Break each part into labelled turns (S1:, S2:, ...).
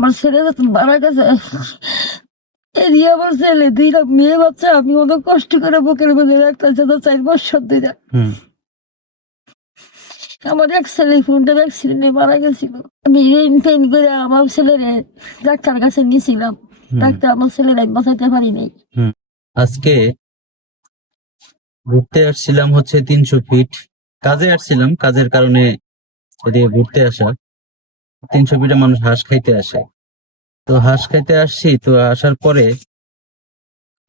S1: আমার ছেলে মারা গেছে। এদিকে আমার ছেলে দুইটা মেয়ে বাচ্চা আমি অনেক কষ্ট করে বুকের মধ্যে রাখতেছে তো চার বছর
S2: হুম।
S1: আমার এক ছেলে ফোনটা অ্যাক্সিডেন্টে মারা গেছিল। আমি ঋণ পেন করে আমার ছেলেরে ডাক্তার কাছে নিয়েছিলাম। ডাক্তার আমার ছেলেরা বাঁচাইতে পারি নাই
S2: আজকে ঘুরতে আসছিলাম হচ্ছে তিনশো ফিট। কাজে আসছিলাম কাজের কারণে এদিকে ঘুরতে আসা। তিনশো ফিটে মানুষ হাঁস খাইতে আসে। তো হাঁস খাইতে আসছি, তো আসার পরে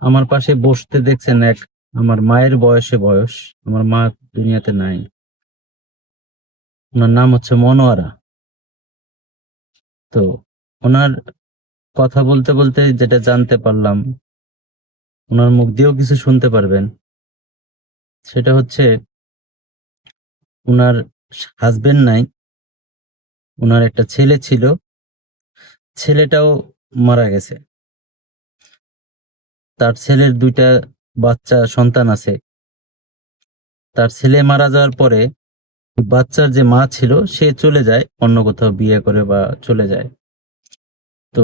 S2: আমার পাশে বসতে দেখছেন এক আমার মায়ের বয়সে বয়স, আমার মা দুনিয়াতে নাই। ওনার নাম হচ্ছে মনোয়ারা। তো ওনার কথা বলতে বলতে যেটা জানতে পারলাম, ওনার মুখ দিয়েও কিছু শুনতে পারবেন। সেটা হচ্ছে, ওনার হাজবেন্ড নাই ওনার একটা ছেলে ছিল। ছেলেটাও মারা গেছে। তার ছেলের দুইটা বাচ্চা সন্তান আছে। তার ছেলে মারা যাওয়ার পরে বাচ্চার যে মা ছিল, সে চলে যায়, অন্য কোথাও বিয়ে করে বা চলে যায়। তো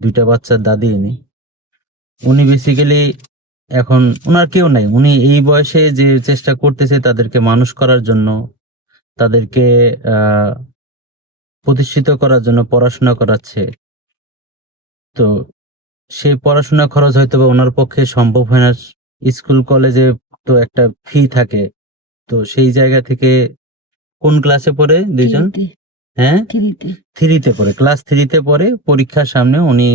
S2: দুইটা বাচ্চার দাদি ইনি। উনি বেসিক্যালি এখন ওনার কেউ নাই। উনি এই বয়সে যে চেষ্টা করতেছে তাদেরকে মানুষ করার জন্য, তাদেরকে, আহ প্রতিষ্ঠিত করার জন্য পড়াশোনা করাচ্ছে। তো সেই পড়াশোনা খরচ হয়তো বা ওনার পক্ষে সম্ভব হয় না। স্কুল কলেজে তো একটা ফি থাকে। তো সেই জায়গা থেকে কোন ক্লাসে পড়ে দুইজন? হ্যাঁ?
S1: থ্রিতে
S2: পড়ে। ক্লাস থ্রিতে পড়ে পরীক্ষার সামনে উনি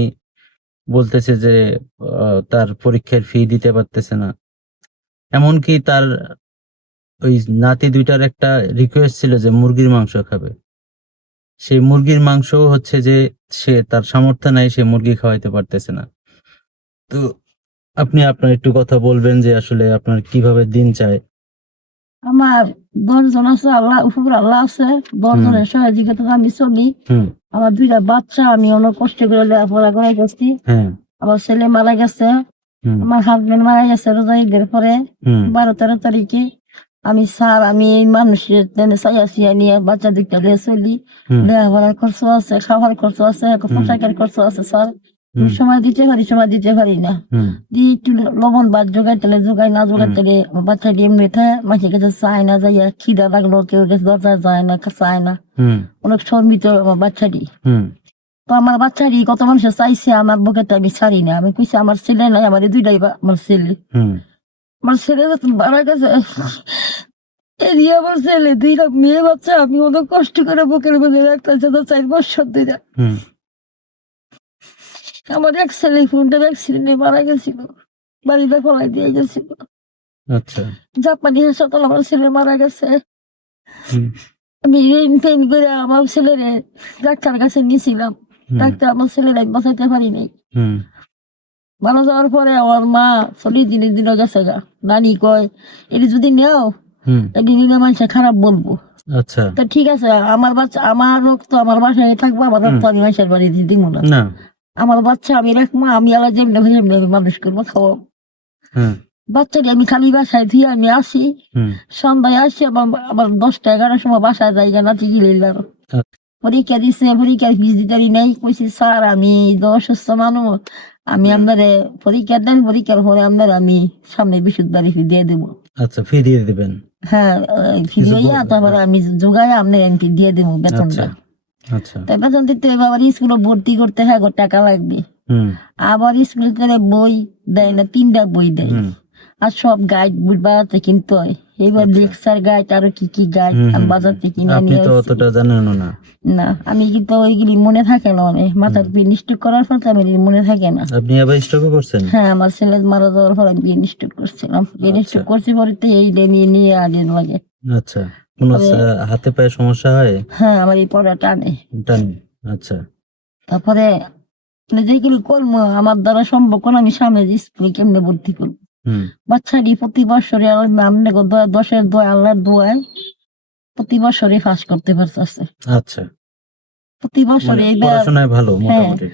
S2: বলতেছে যে তার পরীক্ষার ফি দিতে পারতেছে না। এমনকি তার ওই নাতি দুইটার একটা রিকোয়েস্ট ছিল যে মুরগির মাংস খাবে। সেই মুরগির মাংস হচ্ছে যে সে তার সামর্থ্য নাই সে মুরগি খাওয়াইতে পারতেছে না। তো আপনি আপনার একটু কথা বলবেন যে আসলে আপনার কীভাবে দিন চায়।
S1: আমার দশজন আছে আল্লাহ উপর আল্লাহ আছে। দশজনের সহযোগিতা আমি চলি। আমার দুইটা বাচ্চা আমি অনেক কষ্ট করে লেখাপড়া করে গেছি
S2: হ্যাঁ।
S1: আমার ছেলে মারা গেছে। আমার হাজবেন্ড মারা গেছে রোজা ঈদের পরে। বারো তেরো তারিখে। আমি স্যার আমি এই মানুষের চাইয়া চিয়া নিয়ে বাচ্চা দুইটা নিয়ে চলি।
S2: হুম।
S1: লেখাপড়ার খরচ আছে খাবার খরচ আছে পোশাকের খরচ আছে স্যার। সময় দিতে পারি সময় দিতে পারি না। দিয়ে একটু লবণ ভাত জোগাই তাহলে জোগাই না জোগাই। তাহলে বাচ্চা ডিম মেঠে মাঝে কাছে চায় না যাইয়া খিদা লাগল কেউ কাছে দরজা যায় না চায় না। অনেক শর্মিত বাচ্চাটি। তো আমার বাচ্চাটি কত মানুষের চাইছে আমার বুকে তো আমি ছাড়ি না। আমি কইছি আমার ছেলে নাই আমার দুইটাই আমার ছেলে। আমার ছেলে মারা গেছে এদিকে আমার ছেলে দুইটা মেয়ে বাচ্চা আমি অনেক কষ্ট করে বুকের মধ্যে রাখতেছে তো চার বছর
S2: হুম।
S1: আমার এক ছেলে ফোনটা অ্যাক্সিডেন্টে মারা গেছিল বাড়িতে ফলাই দিয়ে গেছিল।
S2: আচ্ছা।
S1: জাপানি হাসপাতাল আমার ছেলে মারা গেছে। আমি ঋণ পেন করে আমার ছেলেরে ডাক্তার কাছে নিয়েছিলাম। ডাক্তার আমার ছেলেরা বাঁচাইতে পারিনি। মারা যাওয়ার পরে আমার মা চল্লিশ দিনের দিনও গেছে গা। নানি কয় এটি যদি নেও
S2: হুম।
S1: এটি খারাপ বলব।
S2: আচ্ছা।
S1: তো ঠিক আছে আমার বাচ্চা আমার তো আমার বাসায় থাকব আমার তো আমি মানুষের বাড়ি দিয়ে দিব না। আমার বাচ্চা আমি রাখব আমি আলাদা যেমনি যেমনি আমি মানুষ করব খাওয়াবো। বাচ্চাটি আমি খালি বাসায় ধুয়ে আমি আসি। সন্ধ্যায় আসি আবার আবার দশটা এগারোটার সময় বাসায় যাই গা নাতি গিলে
S2: আচ্ছা।
S1: পরীক্ষা দিছে পরীক্ষার ফিস দিতে নাই কইছি স্যার আমি অসুস্থ মানুষ। আমি আপনারে পরীক্ষা দেন পরীক্ষার পরে আপনার আমি সামনে বিশুদ্ধবাড়ি ফি দিয়ে দেবো।
S2: আচ্ছা ফি দিয়ে দিবেন।
S1: হ্যাঁ তারপরে আমি যোগায় আপনার এমপি দিয়ে দেবো বেতনটা।
S2: আচ্ছা আচ্ছা।
S1: তাই বেতন দিতে হবে আবার স্কুলে ভর্তি করতে হয় টাকা লাগবে। আবার স্কুল থেকে বই দেয় না তিনটা বই দেয়। আর সব গাইড বুট বাড়াতে কিনতে হয়। এবার
S2: আচ্ছা।
S1: লেকচার গাইড আরও কি কি
S2: হুম,
S1: আমি বাজার থেকে কিনে
S2: আপনি তো অতটা জানেন না।
S1: না আমি কিন্তু ওইগুলি মনে থাকে না অনেক মাথার বিয়ে নিষ্ঠুর করার ফলে আমি মনে থাকে না।
S2: আপনি আবার স্ট্রোকও করছেন?
S1: হ্যাঁ আমার ছেলে মারা যাওয়ার পর আমি নিষ্ঠুর করছিলাম। নিষ্ঠুর
S2: আচ্ছা।
S1: করছি পরে তো এই নিয়ে নিয়ে আদিন লাগে।
S2: আচ্ছা কোন হাতে পায়ে সমস্যা হয়?
S1: হ্যাঁ আমার এই পড়া টানে।
S2: টান আচ্ছা।
S1: তারপরে মানে যেগুলি করব আমার দ্বারা সম্ভব কোন আমি সামনে স্কুলে কেমনে ভর্তি করব?
S2: হুম।
S1: বাচ্চাটি প্রতি বছরে আমনে দশের দোয়া আল্লাহর দোয়ায় প্রতি বছরে ফাঁস করতে পারতেছে।
S2: আচ্ছা।
S1: প্রতি বছরে
S2: মানে পড়াশোনায় ভালো
S1: হ্যাঁ।
S2: মোটামুটি।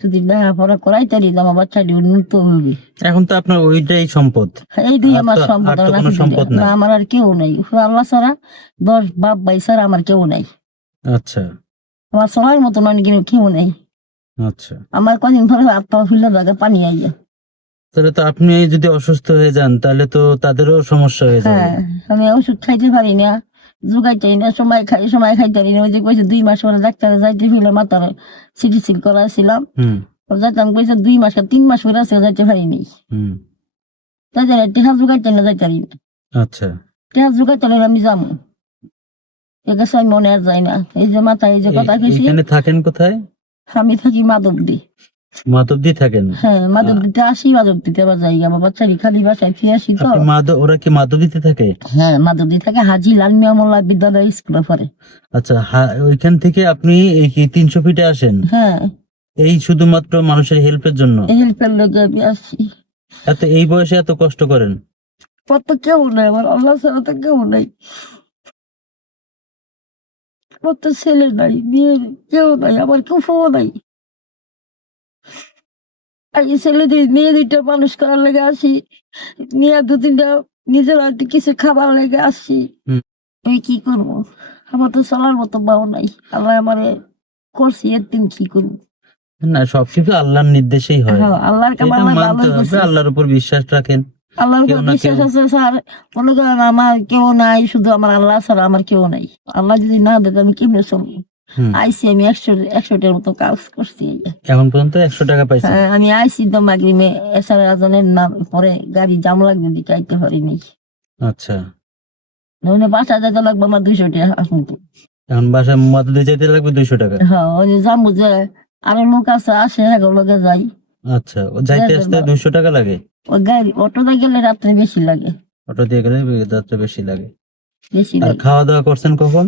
S1: যদি লেখাপড়া করাই তারি আমার বাচ্চাটি উন্নত হবে।
S2: এখন তো আপনার ওইটাই সম্পদ।
S1: এই দুই আমার সম্পদ
S2: সম্পদ
S1: না আমার আর কেউ নাই। আল্লাহ ছাড়া দশ বাপ ভাই ছাড়া আমার কেউ নাই।
S2: আচ্ছা।
S1: আমার সবার মতন অনেক কেউ নাই।
S2: আচ্ছা।
S1: আমার কদিন ধরে হাত পা ফুলে থাকে পানি আইয়া।
S2: তাহলে তো আপনি যদি অসুস্থ হয়ে যান তাহলে তো তাদেরও সমস্যা হয়ে যাবে।
S1: হ্যাঁ আমি ওষুধ খাইতে পারি না জোগাইতে না সময় খাই সময় খাইতে পারি না। ওই যে কইছে দুই মাস পরে ডাক্তারে যাইতে ফেলে মাথার সিটি সিল করাছিলাম যাইতাম কইছে দুই মাস তিন মাস পরে আছে যাইতে পারিনি।
S2: হুম।
S1: যাইতে না টেহা জোগাইতে না যাইতে পারি না।
S2: আচ্ছা।
S1: টেহা জোগাইতে হলে আমি যাব। এগেছে আমি মনে আর যাই না। এই যে মাথায় এই যে কথা কইছি।
S2: এখানে থাকেন কোথায়?
S1: আমি থাকি মাধবদি।
S2: মাধবদি থাকেন?
S1: হ্যাঁ মাধবদিতে আসি মাধবদিতে আবার যাই আমার বাচ্চারি খালি বাসায় ফিরে আসি তো।
S2: মাধব ওরা কি মাধবদিতে থাকে?
S1: হ্যাঁ মাধবদি থেকে হাজি লাল মিয়া মোল্লা বিদ্যালয় স্কুলে পড়ে
S2: আচ্ছা ওইখান থেকে আপনি এই কি তিনশো ফিটে আসেন?
S1: হ্যাঁ।
S2: এই শুধুমাত্র মানুষের হেল্পের জন্য?
S1: এই হেল্পের লোকে আমি আসি।
S2: এত এই বয়সে এত কষ্ট করেন?
S1: কত কেউ নাই আমার আল্লাহ ছাড়া তো কেউ নাই। কত ছেলে নাই মেয়ে কেউ নাই আমার কেউ ফোন নাই। এই ছেলে মেয়ে দুইটা মানুষ করার লেগে আসি। নিয়ে দু তিনটা নিজের হয়তো কিছু খাবার লেগে আসি। আমি কি করব? আমার তো চলার মতো বাও নাই। আল্লাহ আমারে করছি এর দিন কি করব?
S2: না সবকিছু আল্লাহর নির্দেশেই হয়।
S1: হ্যাঁ, আল্লাহর কাছে
S2: আল্লাহর উপর বিশ্বাস রাখেন।
S1: আল্লাহর উপর বিশ্বাস আছে স্যার। মনে করেন আমার কেউ নাই শুধু আমার আল্লাহ ছাড়া আমার কেউ নাই। আল্লাহ যদি না দেয় আমি কেমনে চলবো। আইসি আমি একশো একশোটার মতো কাজ করছি।
S2: এখন পর্যন্ত একশো টাকা পাইছেন?
S1: হ্যাঁ, আমি আইসি তো মাগরিমে এসার আজানের নাম পরে গাড়ি জাম লাগবে দিকে আইতে পারিনি।
S2: আচ্ছা।
S1: মানে বাসা যাইতে লাগবে আমার দুইশো টাকা। এখন।
S2: এখন বাসায় মাধবদি যেতে লাগবে দুইশো টাকা?
S1: হ্যাঁ ওই যে যাব যে আরও লোক আছে আসে এগুলো লোকে যাই।
S2: আচ্ছা ও যাইতে আসতে দুইশো টাকা লাগে?
S1: ওই গাড়ি অটোতে গেলে রাত্রে বেশি লাগে।
S2: অটো দিয়ে গেলে যাত্রা বেশি লাগে।
S1: বেশি
S2: আর খাওয়া দাওয়া করছেন কখন?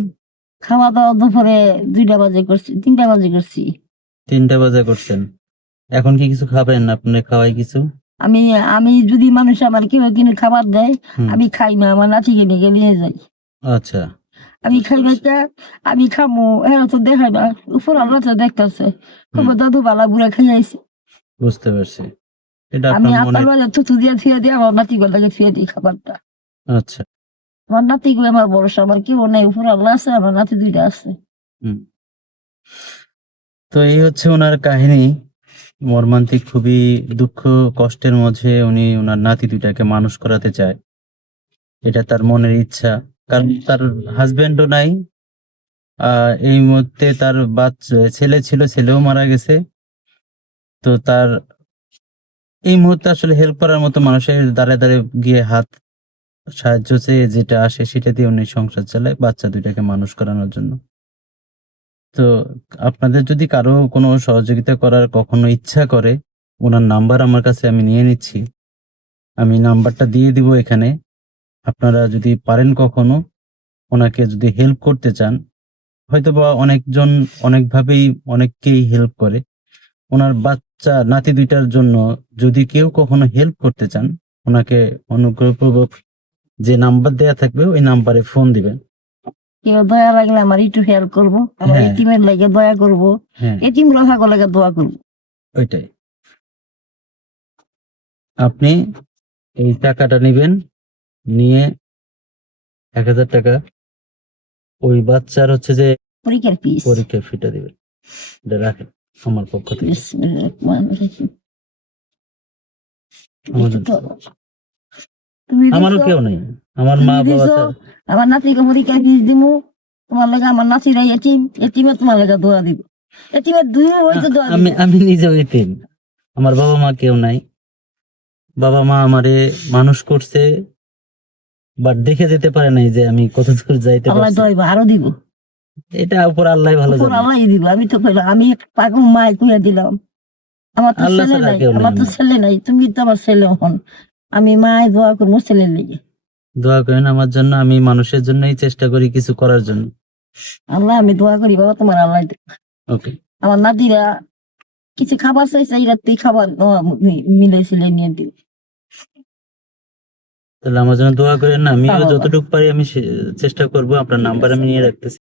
S1: খাওয়া দাওয়া দুপুরে দুইটা বাজে করছি তিনটা বাজে করছি।
S2: তিনটা বাজে করছেন। এখন কি কিছু খাবেন? আপনি খাওয়াই কিছু?
S1: আমি আমি যদি মানুষ আমার কেউ কিনে খাবার দেয় আমি খাই না আমার নাতি কিনে নিয়ে যাই।
S2: আচ্ছা।
S1: আমি খাই না আমি খামো এরা তো দেখায় না উপর আমরা তো দেখতেছে।
S2: হুম,
S1: দাদু বালা বুড়া খাই আইছি।
S2: বুঝতে পারছি।
S1: আমি
S2: আপনার
S1: বাড়ি থুতু দিয়ে থুয়ে দিয়ে আমার নাতি গুলাকে থুয়ে দিই খাবারটা।
S2: আচ্ছা।
S1: আমার নাতি গুলো আমার ভরসা আমার কেউ নেই, উপর আল্লাহ আছে, আমার নাতি দুইটা আছে।
S2: তো এই হচ্ছে ওনার কাহিনী। মর্মান্তিক, খুবই দুঃখ, কষ্টের মধ্যে উনি ওনার নাতি দুইটাকে মানুষ করাতে চায়। এটা তার মনের ইচ্ছা। কারণ তার হাজবেন্ডও নাই। এই মুহূর্তে তার বাচ্চা ছেলে ছিল, ছেলেও মারা গেছে। তো তার, এই মুহূর্তে আসলে হেল্প করার মতো মানুষের দাঁড়ে দাঁড়ে গিয়ে হাত সাহায্য চেয়ে যেটা আসে সেটা দিয়ে উনি সংসার চালায়, বাচ্চা দুইটাকে মানুষ করানোর জন্য। তো আপনাদের যদি কারও কোনো সহযোগিতা করার কখনো ইচ্ছা করে, ওনার নাম্বার আমার কাছে আমি নিয়ে নিচ্ছি। আমি নাম্বারটা দিয়ে দিব এখানে। আপনারা যদি পারেন কখনো, ওনাকে যদি হেল্প করতে চান হয়তো বা অনেকজন অনেকভাবেই অনেককেই হেল্প করে। ওনার বাচ্চা, নাতি দুইটার জন্য যদি কেউ কখনো হেল্প করতে চান, ওনাকে অনুগ্রহপূর্বক যে নাম্বার দেয়া থাকবে ওই নাম্বারে ফোন দিবেন।
S1: কেউ দয়া লাগলে আমার একটু হেল্প করব আমার
S2: হ্যাঁ।
S1: এটিমের লাগে দয়া করব।
S2: হ্যাঁ।
S1: এটিম রক্ষা করলে দোয়া করব।
S2: ওইটাই। আপনি এই টাকাটা নেবেন নিয়ে এক হাজার টাকা ওই বাচ্চার হচ্ছে যে
S1: পরীক্ষার পিস
S2: পরীক্ষা ফিটা দিবেন। এটা রাখেন আমার পক্ষ থেকে। আমারও কেউ নেই। আমার মা বাবা
S1: আমার নাতিকে পরীক্ষার ফিস দিমু? তোমার লাগে আমার নাতিরা এটিম এটিমে তোমার লাগে দোয়া দিব। এটিমের দুই দোয়া
S2: আমি আমি নিজেও এতিম। আমার বাবা মা কেউ নাই। বাবা মা আমারে মানুষ করছে বাট দেখে যেতে পারে নাই যে আমি কত দূর যাইতে
S1: আল্লাহ
S2: পারছি।
S1: দইব আরও দিব।
S2: এটা উপর আল্লাহ ভালো জানে।
S1: আল্লাহ দিব। আমি তো কইলাম আমি পাগল কুইয়া দিলাম। আমার তো
S2: আল্লাহ
S1: ছেলে নাই আমার তো ছেলে নাই। তুমি তো আমার ছেলে হন। আমি মায় দোয়া করব ছেলের লেগে।
S2: দোয়া করেন আমার জন্য আমি মানুষের জন্যই চেষ্টা করি কিছু করার জন্য।
S1: আল্লাহ আমি দোয়া করি বাবা তোমার আল্লাহ।
S2: ওকে।
S1: আমার নাতিরা কিছু খাবার চাইছে এরা তুই খাবার মিলাইছিলে নিয়ে দিও।
S2: তাহলে আমার জন্য দোয়া করেন না আমিও
S1: হ্যাঁ,
S2: যতটুকু পারি আমি চেষ্টা করব আপনার নাম্বার আমি নিয়ে রাখতেছি।